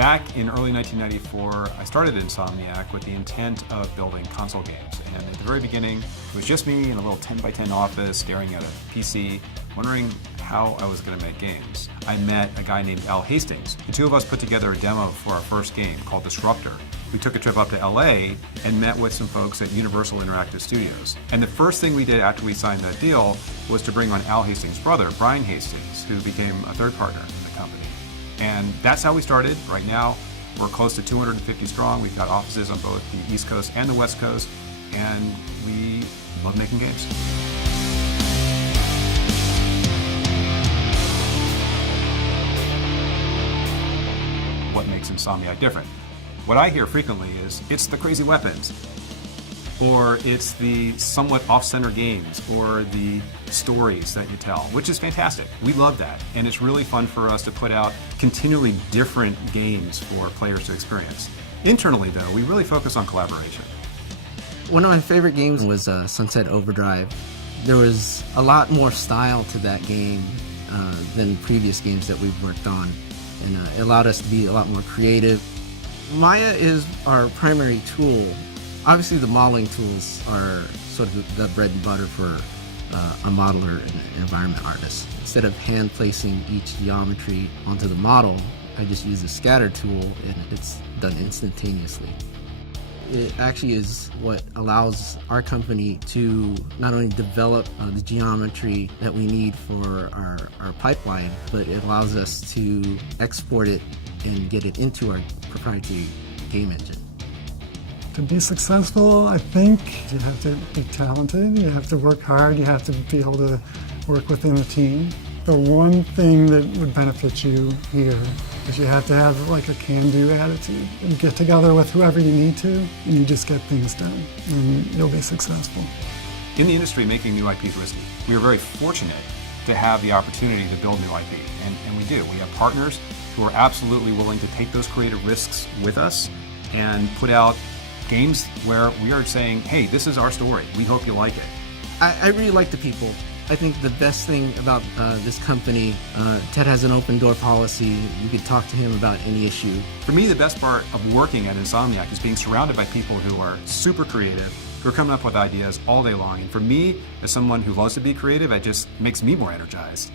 Back in early 1994, I started Insomniac with the intent of building console games. And at the very beginning, it was just me in a little 10 by 10 office staring at a PC, wondering how I was going to make games. I met a guy named Al Hastings. The two of us put together a demo for our first game called Disruptor. We took a trip up to LA and met with some folks at Universal Interactive Studios. And the first thing we did after we signed that deal was to bring on Al Hastings' brother, Brian Hastings, who became a third partner in the company. And that's how we started. Right now, we're close to 250 strong. We've got offices on both the East Coast and the West Coast, and we love making games. What makes Insomniac different? What I hear frequently is, it's the crazy weapons, or it's the somewhat off-center games, or the stories that you tell, which is fantastic. We love that, and it's really fun for us to put out continually different games for players to experience. Internally, though, we really focus on collaboration. One of my favorite games was Sunset Overdrive. There was a lot more style to that game than previous games that we've worked on, and it allowed us to be a lot more creative. Maya is our primary tool. Obviously, the modeling tools are sort of the bread and butter for a modeler and an environment artist. Instead of hand placing each geometry onto the model, I just use the scatter tool and it's done instantaneously. It actually is what allows our company to not only develop the geometry that we need for our pipeline, but it allows us to export it and get it into our proprietary game engine. To be successful, I think you have to be talented, you have to work hard, you have to be able to work within a team. The one thing that would benefit you here is you have to have like a can-do attitude. You get together with whoever you need to, and you just get things done, and you'll be successful. In the industry, making new IP is risky. We are very fortunate to have the opportunity to build new IP, and we do. We have partners who are absolutely willing to take those creative risks with us and put out games where we are saying, hey, this is our story. We hope you like it. I really like the people. I think the best thing about this company, Ted has an open door policy. You could talk to him about any issue. For me, the best part of working at Insomniac is being surrounded by people who are super creative, who are coming up with ideas all day long. And for me, as someone who loves to be creative, it just makes me more energized.